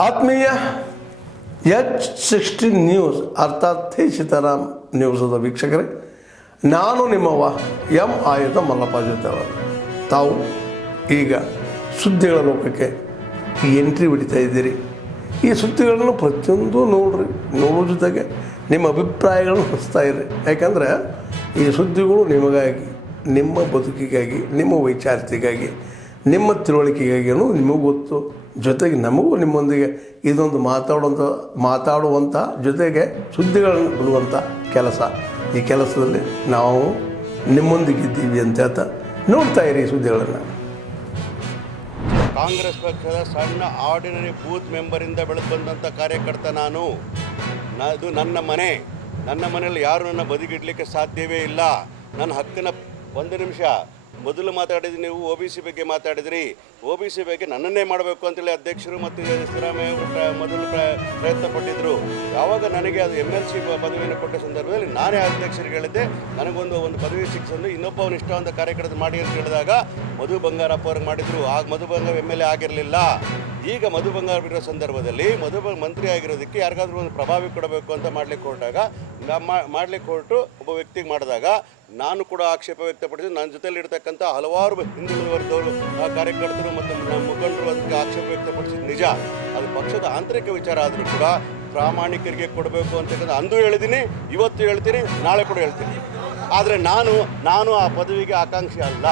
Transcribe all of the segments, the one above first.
ಆತ್ಮೀಯ H60 news ಅರ್ಥಾತ್ ತಿ ಸೀತಾರಾಮ್ ನ್ಯೂಸದ ವೀಕ್ಷಕರೇ, ನಾನು ನಿಮ್ಮವ ಎಂ ಆಯುಧ ಮಲ್ಲಪ್ಪ ಜೊತೆ ಅವರು. ತಾವು ಈಗ ಸುದ್ದಿಗಳ ಲೋಕಕ್ಕೆ ಎಂಟ್ರಿ ಹೊಡಿತಾ ಇದ್ದೀರಿ. ಈ ಸುದ್ದಿಗಳನ್ನು ಪ್ರತಿಯೊಂದು ನೋಡೋ ಜೊತೆಗೆ ನಿಮ್ಮ ಅಭಿಪ್ರಾಯಗಳನ್ನು ಹಂಚ್ತಾ ಇರಿ. ಯಾಕಂದರೆ ಈ ಸುದ್ದಿಗಳು ನಿಮಗಾಗಿ, ನಿಮ್ಮ ಬದುಕಿಗಾಗಿ, ನಿಮ್ಮ ವೈಚಾರಿಕೆಗಾಗಿ, ನಿಮ್ಮ ತಿಳುವಳಿಕೆಗಾಗಿಯೂ ನಿಮಗೂ ಗೊತ್ತು. ಜೊತೆಗೆ ನಮಗೂ ನಿಮ್ಮೊಂದಿಗೆ ಇದೊಂದು ಮಾತಾಡುವಂಥ ಜೊತೆಗೆ ಸುದ್ದಿಗಳನ್ನು ಬಿಡುವಂಥ ಕೆಲಸ. ಈ ಕೆಲಸದಲ್ಲಿ ನಾವು ನಿಮ್ಮೊಂದಿಗಿದ್ದೀವಿ ಅಂತ ಹೇಳ್ತಾ ನೋಡ್ತಾ ಇರಿ ಸುದ್ದಿಗಳನ್ನು. ಕಾಂಗ್ರೆಸ್ ಪಕ್ಷದ ಸಣ್ಣ ಆರ್ಡಿನರಿ ಬೂತ್ ಮೆಂಬರಿಂದ ಬೆಳೆದು ಬಂದಂಥ ಕಾರ್ಯಕರ್ತ ನಾನು. ಅದು ನನ್ನ ಮನೆಯಲ್ಲಿ ಯಾರು ನನ್ನ ಬದಿಗಿಡಲಿಕ್ಕೆ ಸಾಧ್ಯವೇ ಇಲ್ಲ. ನನ್ನ ಹಕ್ಕನ್ನು ಒಂದು ನಿಮಿಷ ಮೊದಲು ಮಾತಾಡಿದ್ರಿ, ನೀವು OBC ಬಗ್ಗೆ ಮಾತಾಡಿದ್ರಿ. OBC ಬಗ್ಗೆ ನನ್ನನ್ನೇ ಮಾಡಬೇಕು ಅಂತೇಳಿ ಅಧ್ಯಕ್ಷರು ಮತ್ತು ಸಿದ್ದರಾಮಯ್ಯ ಅವರು ಮೊದಲು ಪ್ರಯತ್ನ ಪಟ್ಟಿದ್ದರು. ಯಾವಾಗ ನನಗೆ ಅದು MLC ಪದವಿಯನ್ನು ಕೊಟ್ಟ ಸಂದರ್ಭದಲ್ಲಿ ನಾನೇ ಅಧ್ಯಕ್ಷರಿಗೆ ಹೇಳಿದ್ದೆ, ನನಗೊಂದು ಪದವಿ ಸಿಕ್ಸನ್ನು ಇನ್ನೊಬ್ಬ ನಿಷ್ಠಾವಂತ ಕಾರ್ಯಕರ್ತ ಮಾಡಿ ಅಂತ ಹೇಳಿದಾಗ ಮಧು ಬಂಗಾರಪ್ಪ ಅವ್ರಿಗೆ ಮಾಡಿದರು. ಆಗ ಮಧು ಬಂಗಾರ MLA ಆಗಿರಲಿಲ್ಲ. ಈಗ ಮಧು ಬಂಗಾರ ಇರೋ ಸಂದರ್ಭದಲ್ಲಿ ಮಂತ್ರಿ ಆಗಿರೋದಕ್ಕೆ ಯಾರಿಗಾದ್ರೂ ಒಂದು ಪ್ರಭಾವಿ ಕೊಡಬೇಕು ಅಂತ ಮಾಡಲಿಕ್ಕೆ ಹೊರಟು ಒಬ್ಬ ವ್ಯಕ್ತಿಗೆ ಮಾಡಿದಾಗ ನಾನು ಕೂಡ ಆಕ್ಷೇಪ ವ್ಯಕ್ತಪಡಿಸಿದ್ದು. ನನ್ನ ಜೊತೆಯಲ್ಲಿ ಇರ್ತಕ್ಕಂಥ ಹಲವಾರು ಹಿಂದುಳಿದ ವರ್ಗದವರು ಕಾರ್ಯಕರ್ತರು ಮತ್ತು ಮುಖಂಡರು ಅದಕ್ಕೆ ಆಕ್ಷೇಪ ವ್ಯಕ್ತಪಡಿಸಿದ್ದು ನಿಜ. ಅದು ಪಕ್ಷದ ಆಂತರಿಕ ವಿಚಾರ ಆದರೂ ಕೂಡ ಪ್ರಾಮಾಣಿಕರಿಗೆ ಕೊಡಬೇಕು ಅಂತಕ್ಕಂಥ ಅಂದು ಹೇಳಿದ್ದೀನಿ, ಇವತ್ತು ಹೇಳ್ತೀನಿ, ನಾಳೆ ಕೂಡ ಹೇಳ್ತೀನಿ. ಆದರೆ ನಾನು ಆ ಪದವಿಗೆ ಆಕಾಂಕ್ಷಿ ಅಲ್ಲ.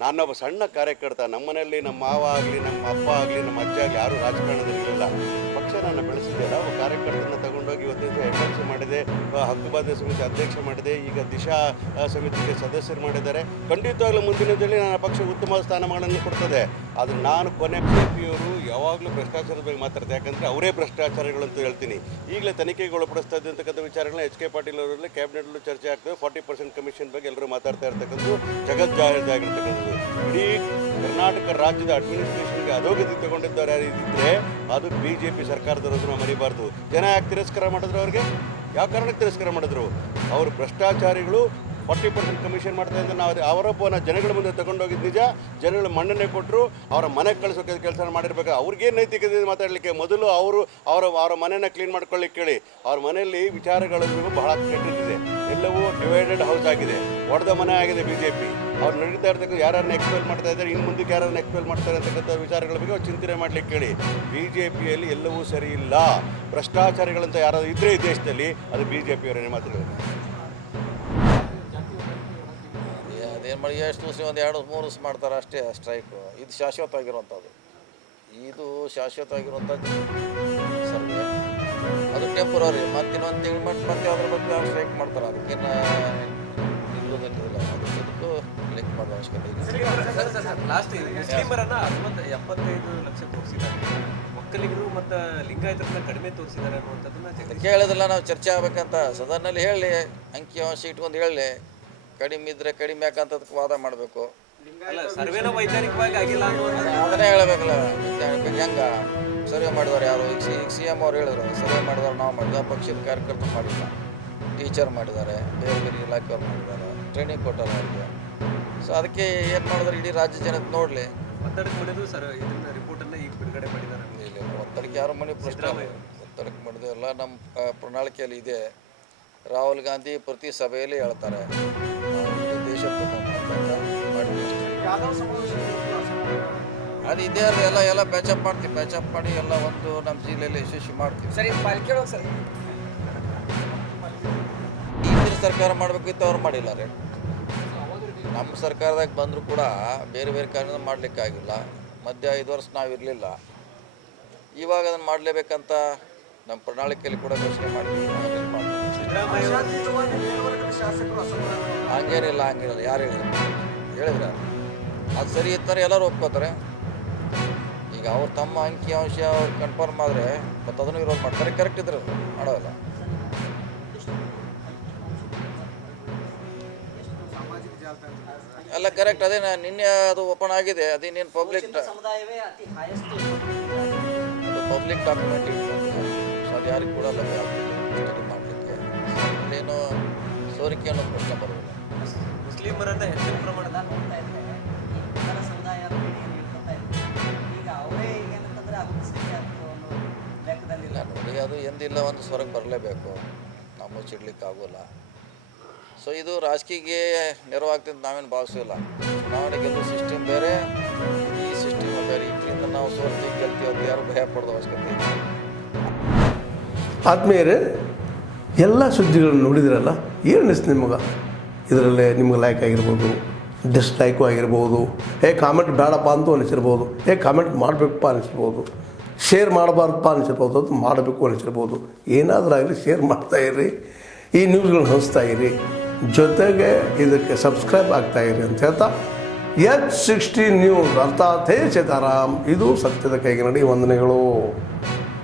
ನಾನೊಬ್ಬ ಸಣ್ಣ ಕಾರ್ಯಕರ್ತ. ನಮ್ಮನೆಯಲ್ಲಿ ನಮ್ಮ ಮಾವ ಆಗಲಿ, ನಮ್ಮ ಅಪ್ಪ ಆಗಲಿ, ನಮ್ಮ ಅಜ್ಜ ಆಗಲಿ ಯಾರೂ ರಾಜಕಾರಣದಲ್ಲಿರಲಿಲ್ಲ. ಪಕ್ಷ ನಾನು ಬೆಳೆಸಿದ್ದೆ. ನಾವು ಕಾರ್ಯಕರ್ತರನ್ನ ತಗೊಂಡೋಗಿ ಇವತ್ತಿನ MLC ಮಾಡಿದೆ, ಹಕ್ಕುಬಾಧ್ಯ ಸಮಿತಿ ಅಧ್ಯಕ್ಷ ಮಾಡಿದೆ, ಈಗ ದಿಶಾ ಸಮಿತಿಗೆ ಸದಸ್ಯರು ಮಾಡಿದ್ದಾರೆ. ಖಂಡಿತವಾಗ್ಲೂ ಮುಂದಿನ ದಿನದಲ್ಲಿ ನನ್ನ ಪಕ್ಷ ಉತ್ತಮ ಸ್ಥಾನಮಾನವನ್ನು ಕೊಡ್ತದೆ. ಆದರೆ ನಾನು ಕೊನೆ BJPಯವರು ಯಾವಾಗಲೂ ಭ್ರಷ್ಟಾಚಾರದ ಬಗ್ಗೆ ಮಾತಾಡ್ತಾರೆ. ಯಾಕಂದರೆ ಅವರೇ ಭ್ರಷ್ಟಾಚಾರಗಳು ಅಂತ ಹೇಳ್ತೀನಿ. ಈಗಲೇ ತನಿಖೆಗೆ ಒಳಪಡಿಸ್ತಾ ಇರ್ತಕ್ಕಂಥ ವಿಚಾರಗಳನ್ನ HK ಪಾಟೀಲ್ ಅವರಲ್ಲಿ ಕ್ಯಾಬಿನೆಟ್ಲ್ಲೂ ಚರ್ಚೆ ಆಗ್ತದೆ. 40% ಕಮಿಷನ್ ಬಗ್ಗೆ ಎಲ್ಲರೂ ಮಾತಾಡ್ತಾ ಇರ್ತಕ್ಕಂಥದ್ದು ಜಗಜ್ಜಾಹಿರಾಗಿರ್ತಕ್ಕಂಥದ್ದು. ಇಡೀ ಕರ್ನಾಟಕ ರಾಜ್ಯದ ಅಡ್ಮಿನಿಸ್ಟ್ರೇಷನ್ಗೆ ಅಧೋಗತಿ ತಗೊಂಡಿದ್ದಾರೆ ಯಾರಿದ್ದರೆ ಅದು BJP ಸರ್ಕಾರದವರನ್ನು ನಾವು ಮರಿಬಾರ್ದು. ಜನ ಯಾಕೆ ತಿರಸ್ಕಾರ ಮಾಡಿದ್ರು? ಅವ್ರಿಗೆ ಯಾವ ಕಾರಣಕ್ಕೆ ತಿರಸ್ಕಾರ ಮಾಡಿದ್ರು? ಅವರು ಭ್ರಷ್ಟಾಚಾರಿಗಳು 40% ಕಮಿಷನ್ ಮಾಡ್ತಾ ಇದ್ದಾರೆ. ನಾವು ಅವರೊಬ್ಬನ ಜನಗಳ ಮುಂದೆ ತಗೊಂಡೋಗಿದ್ದು ನಿಜ. ಜನಗಳು ಮಣ್ಣನ್ನೇ ಕೊಟ್ಟರು, ಅವರ ಮನೆಗೆ ಕಳಿಸೋಕೆ ಕೆಲಸ ಮಾಡಿರ್ಬೇಕು. ಅವ್ರಿಗೇನು ನೈತಿಕತೆ ಮಾತಾಡಲಿಕ್ಕೆ? ಮೊದಲು ಅವರ ಮನೆಯನ್ನು ಕ್ಲೀನ್ ಮಾಡ್ಕೊಳ್ಳಿಕ್ಕೆ ಕೇಳಿ. ಅವ್ರ ಮನೆಯಲ್ಲಿ ವಿಚಾರಗಳು ಬಹಳ ಕೆಟ್ಟಿದೆ. ಎಲ್ಲವೂ ಡಿವೈಡೆಡ್ ಹೌಸ್ ಆಗಿದೆ, ಒಡೆದ ಮನೆ ಆಗಿದೆ BJP. ಅವ್ರು ನಡೀತಾ ಇರ್ತಕ್ಕಂಥ ಯಾರನ್ನ ಎಕ್ಸ್ಪೆಲ್ ಮಾಡ್ತಾ ಇದ್ದಾರೆ, ಇನ್ನು ಮುಂದಕ್ಕೆ ಯಾರನ್ನ ಎಕ್ಸ್ಪೆಲ್ ಮಾಡ್ತಾರೆ ಅಂತಕ್ಕಂಥ ವಿಚಾರಗಳ ಬಗ್ಗೆ ಅವ್ರು ಚಿಂತನೆ ಮಾಡಲಿಕ್ಕೆ ಕೇಳಿ. BJPಯಲ್ಲಿ ಎಲ್ಲವೂ ಸರಿ ಇಲ್ಲ. ಭ್ರಷ್ಟಾಚಾರಿಗಳಂತ ಯಾರಾದರೂ ಇದ್ದರೆ ಈ ದೇಶದಲ್ಲಿ ಅದು BJPಯವರೇ ಮಾತ್ರ. ಅದೇನು ಮಾಡಿ ಎಷ್ಟು ದಿವಸ 1-2-3 ದಿವಸ ಮಾಡ್ತಾರೆ ಅಷ್ಟೇ ಸ್ಟ್ರೈಕು. ಇದು ಶಾಶ್ವತವಾಗಿರುವಂಥದ್ದು. ಇದು ಶಾಶ್ವತವಾಗಿರುವಂಥದ್ದು ಸರ್ವೆ. ಅದು ಟೆಂಪರರಿ. ಮತ್ತಿನ್ನೊಂದು ತಿಂಗಳು ಮತ್ತೆ ಅದ್ರ ಬಗ್ಗೆ ನಾವು ಸ್ಟ್ರೈಕ್ ಮಾಡ್ತಾರೆ. ಅದಕ್ಕೇನು ನಿಲ್ಲೋದಿಲ್ಲ. ಅದಕ್ಕೂ ಲಿಂಕ್ ಮಾಡೋ ಅವಶ್ಯಕತೆ ಇಲ್ಲ. ಲಾಸ್ಟ್ ಮುಸ್ಲಿಮರನ್ನು 75 ಲಕ್ಷ ತೋರಿಸಿದ್ದಾರೆ, ಒಕ್ಕಲಿಗರು ಮತ್ತು ಲಿಂಗಾಯತರನ್ನ ಕಡಿಮೆ ತೋರಿಸಿದ್ದಾರೆ ಅನ್ನುವಂಥದ್ದನ್ನ ಕೇಳೋದಿಲ್ಲ. ನಾವು ಚರ್ಚೆ ಆಗ್ಬೇಕಂತ ಸದನಲ್ಲಿ ಹೇಳಿ, ಅಂಕಿಅಂಶ ಇಟ್ಕೊಂಡು ಹೇಳಿ, ಕಡಿಮೆ ಇದ್ದರೆ ಕಡಿಮೆ ಯಾಕಂತದಕ್ಕೆ ವಾದ ಮಾಡಬೇಕು. ಸರ್ವೇನ ವೈಜ್ಞಾನಿಕವಾಗಿ ಆಗಿಲ್ಲ ಅದನ್ನೇ ಹೇಳಬೇಕಲ್ಲ. ಹೆಂಗೆ ಸರ್ವೆ ಮಾಡಿದವ್ರು ಯಾರು? ಈಗ CM ಅವ್ರು ಹೇಳಿದ್ರು, ಸರ್ವೆ ಮಾಡಿದವ್ರು ನಾವು ಮಾಡಿದ ಪಕ್ಷದ ಕಾರ್ಯಕರ್ತರು ಮಾಡಿಲ್ಲ, ಟೀಚರ್ ಮಾಡಿದ್ದಾರೆ, ಬೇರೆ ಬೇರೆ ಇಲಾಖೆಯವ್ರು ಮಾಡಿದ್ದಾರೆ, ಟ್ರೈನಿಂಗ್ ಕೊಟ್ಟಾರ ಅವ್ರಿಗೆ. ಸೊ ಅದಕ್ಕೆ ಏನು ಮಾಡಿದ್ರೆ ಇಡೀ ರಾಜ್ಯ ಜನ ನೋಡಲಿ. ಒತ್ತಡಕ್ಕೆ ಮಾಡಿದ್ರು ಸರ್. ಇದನ್ನ ರಿಪೋರ್ಟನ್ನು ಈಗ ಬಿಡುಗಡೆ ಮಾಡಿದ್ದಾರೆ. ಇಲ್ಲ, ಒತ್ತಡಕ್ಕೆ ಯಾರು ಮನೆ ಪ್ರಶ್ನೆ ಒತ್ತಡಕ್ಕೆ ಮಾಡಿದೆ ಎಲ್ಲ ನಮ್ಮ ಪ್ರಣಾಳಿಕೆಯಲ್ಲಿ ಇದೆ. ರಾಹುಲ್ ಗಾಂಧಿ ಪ್ರತಿ ಸಭೆಯಲ್ಲಿ ಹೇಳ್ತಾರೆ ದೇಶ ಅದು ಇದೇ ಎಲ್ಲ ಪ್ಯಾಚಪ್ ಮಾಡ್ತೀವಿ. ಪ್ಯಾಚಪ್ ಮಾಡಿ ಎಲ್ಲ ಒಂದು ನಮ್ಮ ಜಿಲ್ಲೆಯಲ್ಲಿ ಯಶಸ್ವಿ ಮಾಡ್ತೀವಿ. ಸರಿ, ಸರ್ ಈ ಸರ್ಕಾರ ಮಾಡಬೇಕಿತ್ತು, ಅವ್ರು ಮಾಡಿಲ್ಲ ರೀ. ನಮ್ಮ ಸರ್ಕಾರದಾಗ ಬಂದರೂ ಕೂಡ ಬೇರೆ ಬೇರೆ ಕಾರಣ ಮಾಡಲಿಕ್ಕಾಗಿಲ್ಲ. ಮಧ್ಯ 5 ವರ್ಷ ನಾವು ಇರಲಿಲ್ಲ. ಇವಾಗ ಅದನ್ನು ಮಾಡಲೇಬೇಕಂತ ನಮ್ಮ ಪ್ರಣಾಳಿಕೆಯಲ್ಲಿ ಕೂಡ ಘೋಷಣೆ ಮಾಡಿದ್ವಿ. ಹಂಗೇನಿಲ್ಲ ಯಾರು ಹೇಳಿದ್ರೆ ಅದು ಸರಿ ಇರ್ತಾರೆ, ಎಲ್ಲರೂ ಒಪ್ಕೋತಾರೆ. ಈಗ ಅವ್ರು ತಮ್ಮ ಅಂಕಿಅಂಶ ಅವ್ರು ಕನ್ಫರ್ಮ್ ಆದರೆ ಮತ್ತು ಅದನ್ನು ವಿರೋಧ ಮಾಡ್ತಾರೆ. ಕರೆಕ್ಟ್ ಇದ್ರೆ ಮಾಡೋಲ್ಲ. ಎಲ್ಲ ಕರೆಕ್ಟ್. ಅದೇ ನಿನ್ನೆ ಅದು ಓಪನ್ ಆಗಿದೆ. ಅದೇನೇನು ಪಬ್ಲಿಕ್ ಡಾಕ್ಯುಮೆಂಟ್. ಸೊ ಅದು ಯಾರಿಗೆ ಕೂಡ ಲಭ್ಯ ಆಗ್ತದೆ ಸ್ಟಡಿ ಮಾಡಲಿಕ್ಕೆ. ಅಲ್ಲೇನೋ ಕಲಬೆರಕೆ ಅನ್ನೋ ಪ್ರಶ್ನೆ ಬರೋದಿಲ್ಲ. ಮುಸ್ಲಿಮರನ್ನ ಹೆಚ್ಚಿನ ಪ್ರಮಾಣದ ನೋಡ್ತಾ ಇದ್ರೆ ಈ ಇತರ ಸಮುದಾಯ ಅಂತೇಳಿ ಏನು ಹೇಳ್ಕೊತಾ ಇದ್ರು. ಈಗ ಅವರೇ ಈಗ ಏನಂತಂದ್ರೆ ಅಲ್ಪಸಂಖ್ಯಾತ ಅನ್ನೋ ಲೆಕ್ಕದಲ್ಲಿ ಇಲ್ಲ ನೋಡಿ, ಅದು ಎಂದಿಲ್ಲ ಒಂದು ಸ್ವರಕ್ಕೆ ಬರಲೇಬೇಕು, ನಾವು ಮುಚ್ಚಿಡ್ಲಿಕ್ಕಾಗೋಲ್ಲ. ಸೊ ಇದು ರಾಜಕೀಯಕ್ಕೆ ನೆರವಾಗ್ತಿದ್ದು ನಾವೇನು ಭಾವಿಸೋಲ್ಲ. ಚುನಾವಣೆ ಗೆಲ್ಲೋ ಸಿಸ್ಟಮ್ ಬೇರೆ, ಈ ಸಿಸ್ಟಮ್ ಬೇರೆ. ಇದರಿಂದ ನಾವು ಸೋಲ್ತೀವಿ ಗೆಲ್ತೀವಿ ಅಂತ ಯಾರು ಭಯ ಪಡೋದು ಅವಶ್ಯಕತೆ ಇಲ್ಲ. ಆದ್ಮೇಲೆ ಎಲ್ಲ ಸುದ್ದಿಗಳನ್ನು ನೋಡಿದ್ರಲ್ಲ, ಏನು ಅನಿಸ್ತು ನಿಮಗೆ? ಇದರಲ್ಲೇ ನಿಮ್ಗೆ ಲೈಕ್ ಆಗಿರ್ಬೋದು, ಡಿಸ್ಲೈಕು ಆಗಿರ್ಬೋದು, ಕಾಮೆಂಟ್ ಬೇಡಪ್ಪ ಅಂತೂ ಅನಿಸಿರ್ಬೋದು, ಕಾಮೆಂಟ್ ಮಾಡಬೇಕಪ್ಪ ಅನಿಸಿರ್ಬೋದು, ಶೇರ್ ಮಾಡಬಾರ್ದಪ್ಪ ಅನಿಸಿರ್ಬೋದು, ಅದು ಮಾಡಬೇಕು ಅನಿಸಿರ್ಬೋದು. ಏನಾದರೂ ಆಗಲಿ ಶೇರ್ ಮಾಡ್ತಾಯಿರಿ, ಈ ನ್ಯೂಸ್ಗಳನ್ನ ಹಂಚ್ತಾ ಇರಿ, ಜೊತೆಗೆ ಇದಕ್ಕೆ ಸಬ್ಸ್ಕ್ರೈಬ್ ಆಗ್ತಾಯಿರಿ ಅಂತ ಹೇಳ್ತಾ H60 ನ್ಯೂಸ್ ಅರ್ಥಾತ್ ಹೇ ಸೀತಾರಾಮ್, ಇದು ಸತ್ಯದ ಕೈಗೆ ನಡಿ. ವಂದನೆಗಳು.